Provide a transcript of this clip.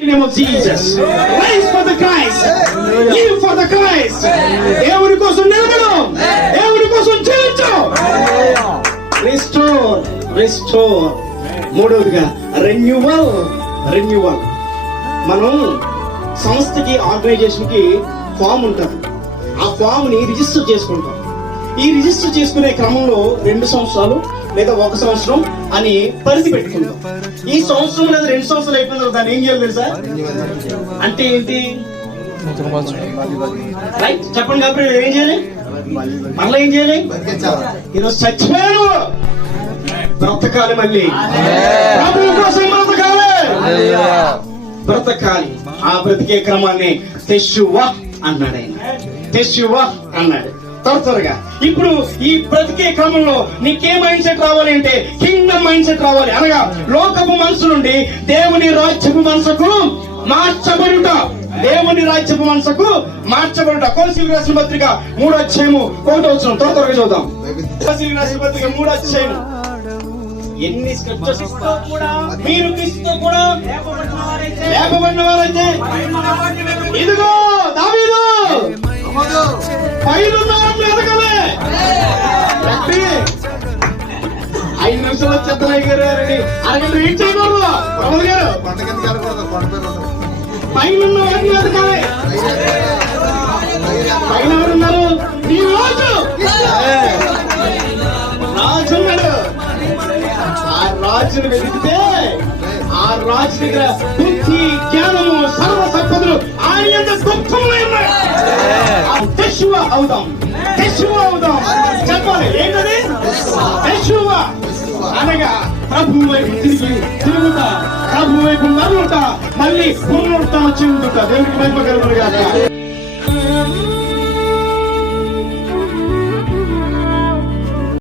name of Jesus. Rise for the Christ. Live for the Christ. దేవుని కోసం నిలబడు. దేవుని కోసం జీవించు. Restore. మూడవదిగా రెన్యువల్. మనం సంస్థకి ఆర్గనైజేషన్ కి ఫామ్ ఉంటుంది. ఆ ఫామ్ ని రిజిస్టర్ చేసుకుంటాం. ఈ రిజిస్టర్ చేసుకునే క్రమంలో 2 సంవత్సరాలు లేదా 1 సంవత్సరం అని పరిధి పెట్టుకుంటాం. ఈ సంవత్సరం లేదా 2 సంవత్సరాలు అయిపోయిన తర్వాత దాన్ని ఏం చేయాలి తెలుసా? అంటే ఏంటి? రైట్ చెప్పండి కాబట్టి ఏం చేయాలి? మళ్ళీ ఏం చేయాలి? ఈరోజు చచ్చిపోయాను, బ్రతకాలి, మళ్ళీ ప్రభువు కోసం బ్రతకాలి. ఆ బ్రతికే క్రమాన్ని తెషువా అన్నాడు. త్వరగా ఇప్పుడు ఈ బ్రతికే క్రమంలో నీకే మైండ్ సెట్ రావాలి అంటే కింగ్డమ్ మైండ్ సెట్ రావాలి. అనగా లోకపు మనసు నుండి దేవుని రాజ్యపు మనసుకు మార్చబడుట. కొలసీలకు రాసిన పత్రిక 3:1 త్వరగా చూద్దాం. కొలసీలకు రాసిన పత్రిక 3 ఎన్ని స్క్రిప్చర్స్ ఇస్తా కూడా మీరు క్రీస్తుతో కూడా లేపబడిన వారైతే ఇదిగో దావీదు పైనున్నారని ఎదగలే. 5 నిమిషాలు చెత్తలయ్య గారు అరగంట ఏం చేయకూడదు. ప్రమోద్ గారు పైన వారిని ఎదగాలి. పైన ఎవరున్నారు? నీ రాజు ఉన్నాడు. ఆ రాజును వెతికితే ఆ రాజు దగ్గర బుద్ధి, జ్ఞానము, సర్వ సంపదలు ఆయన యొక్క గుప్తములై ఉన్నాయి. తెషువా అవుదాం చెప్పాలి. ఏంటది? తెషువా అనగా ప్రభు వైపు తిరుగుతా, ప్రభు వైపు మరలుట, మళ్ళీ పునరుత్థానం చెందుతా. దేవునికి మహిమ కలుగును గాక.